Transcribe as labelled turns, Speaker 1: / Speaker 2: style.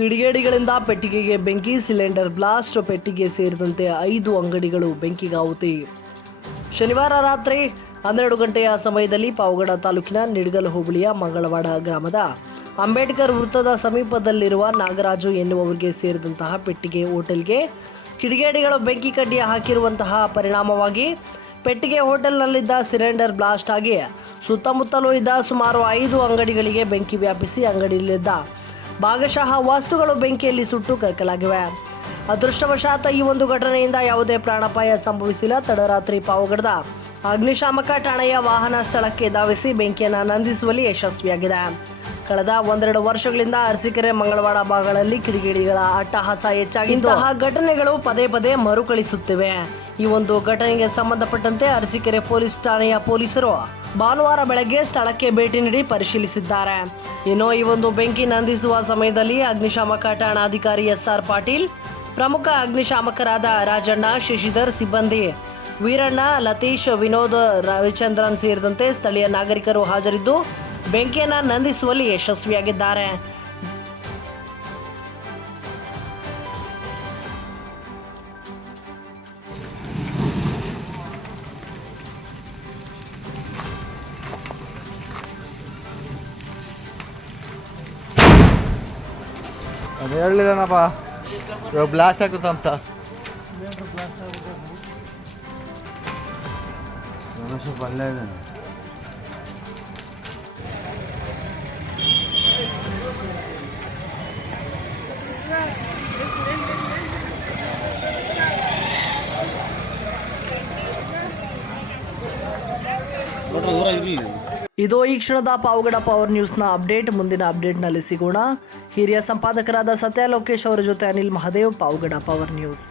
Speaker 1: ಕಿಡಿಗೇಡಿಗಳಿಂದ ಪೆಟ್ಟಿಗೆಗೆ ಬೆಂಕಿ, cylinder blast, ಪೆಟ್ಟಿಗೆ ಸೇರಿದಂತೆ ಐದು ಅಂಗಡಿಗಳು ಬೆಂಕಿಗಾಹುತಿ. ಶನಿವಾರ ರಾತ್ರಿ ಹನ್ನೆರಡು ಗಂಟೆಯ ಸಮಯದಲ್ಲಿ ಪಾವಗಡ ತಾಲೂಕಿನ ನಿಡಗಲ್ ಹೋಬಳಿಯ ಮಂಗಳವಾಡ ಗ್ರಾಮದ ಅಂಬೇಡ್ಕರ್ ವೃತ್ತದ ಸಮೀಪದಲ್ಲಿರುವ ನಾಗರಾಜು ಎನ್ನುವವರಿಗೆ ಸೇರಿದಂತಹ ಪೆಟ್ಟಿಗೆ ಹೋಟೆಲ್ಗೆ ಕಿಡಿಗೇಡಿಗಳು ಬೆಂಕಿ ಕಡ್ಡಿ ಹಾಕಿರುವಂತಹ ಪರಿಣಾಮವಾಗಿ ಪೆಟ್ಟಿಗೆ ಹೋಟೆಲ್ನಲ್ಲಿದ್ದ ಸಿಲಿಂಡರ್ ಬ್ಲಾಸ್ಟ್ ಆಗಿ ಸುತ್ತಮುತ್ತಲೂ ಇದ್ದ ಸುಮಾರು ಐದು ಅಂಗಡಿಗಳಿಗೆ ಬೆಂಕಿ ವ್ಯಾಪಿಸಿ ಅಂಗಡಿಯಲ್ಲಿದ್ದ ಭಾಗಶಃ ವಸ್ತುಗಳು ಬೆಂಕಿಯಲ್ಲಿ ಸುಟ್ಟು ಕರಕಲಾಗಿವೆ. ಅದೃಷ್ಟವಶಾತ್ ಈ ಒಂದು ಘಟನೆಯಿಂದ ಯಾವುದೇ ಪ್ರಾಣಾಪಾಯ ಸಂಭವಿಸಿಲ್ಲ. ತಡರಾತ್ರಿ ಪಾವಗಡದ ಅಗ್ನಿಶಾಮಕ ಠಾಣೆಯ ವಾಹನ ಸ್ಥಳಕ್ಕೆ ಧಾವಿಸಿ ಬೆಂಕಿಯನ್ನು ನಂದಿಸುವಲ್ಲಿ ಯಶಸ್ವಿಯಾಗಿದೆ. ಕಳೆದ ಒಂದೆರಡು ವರ್ಷಗಳಿಂದ ಅರಸೀಕೆರೆ ಮಂಗಳವಾಡ ಭಾಗಗಳಲ್ಲಿ ಕಿಡಿಗಿಡಿಗಳ ಅಟ್ಟಹಾಸ ಹೆಚ್ಚಾಗಿದ್ದು ಇಂತಹ ಘಟನೆಗಳು ಪದೇ ಪದೇ ಮರುಕಳಿಸುತ್ತಿವೆ. ಈ ಒಂದು ಘಟನೆಗೆ ಸಂಬಂಧಪಟ್ಟಂತೆ ಅರಸೀಕೆರೆ ಪೊಲೀಸ್ ಠಾಣೆಯ ಪೊಲೀಸರು ಭಾನುವಾರ ಬೆಳಗ್ಗೆ ಸ್ಥಳಕ್ಕೆ ಭೇಟಿ ನೀಡಿ ಪರಿಶೀಲಿಸಿದ್ದಾರೆ. ಇನ್ನು ಈ ಒಂದು ಬೆಂಕಿ ನಂದಿಸುವ ಸಮಯದಲ್ಲಿ ಅಗ್ನಿಶಾಮಕ ಠಾಣಾಧಿಕಾರಿ ಎಸ್ ಆರ್ ಪಾಟೀಲ್ ಪ್ರಮುಖ ಅಗ್ನಿಶಾಮಕರಾದ ರಾಜಣ್ಣ ಶಶಿಧರ್ ಸಿಬ್ಬಂದಿ ವೀರಣ್ಣ ಲತೀಶ್ ವಿನೋದ್ ರವಿಚಂದ್ರನ್ ಸೇರಿದಂತೆ ಸ್ಥಳೀಯ ನಾಗರಿಕರು ಹಾಜರಿದ್ದು ಬೆಂಕಿಯನ್ನು ನಂದಿಸುವಲ್ಲಿ ಯಶಸ್ವಿಯಾಗಿದ್ದಾರೆ.
Speaker 2: ಅದು ಹೇಳಲಿಲ್ಲನಪ್ಪ. ಇವಾಗ ಬ್ಲಾಸ್ಟ್ ಅಂತ. ಸ್ವಲ್ಪ ಅಲ್ಲೇ ಇದ್ದಾನೆ.
Speaker 1: ಇದು ಈ ಕ್ಷಣದ ಪಾವಗಡ ಪವರ್ ನ್ಯೂಸ್ನ ಅಪ್ಡೇಟ್. ಮುಂದಿನ ಅಪ್ಡೇಟ್ನಲ್ಲಿ ಸಿಗೋಣ. ಹಿರಿಯ ಸಂಪಾದಕರಾದ ಸತ್ಯ ಲೋಕೇಶ್ ಅವರ ಜೊತೆ ಅನಿಲ್ ಮಹದೇವ್ ಪಾವಗಡ ಪವರ್ ನ್ಯೂಸ್.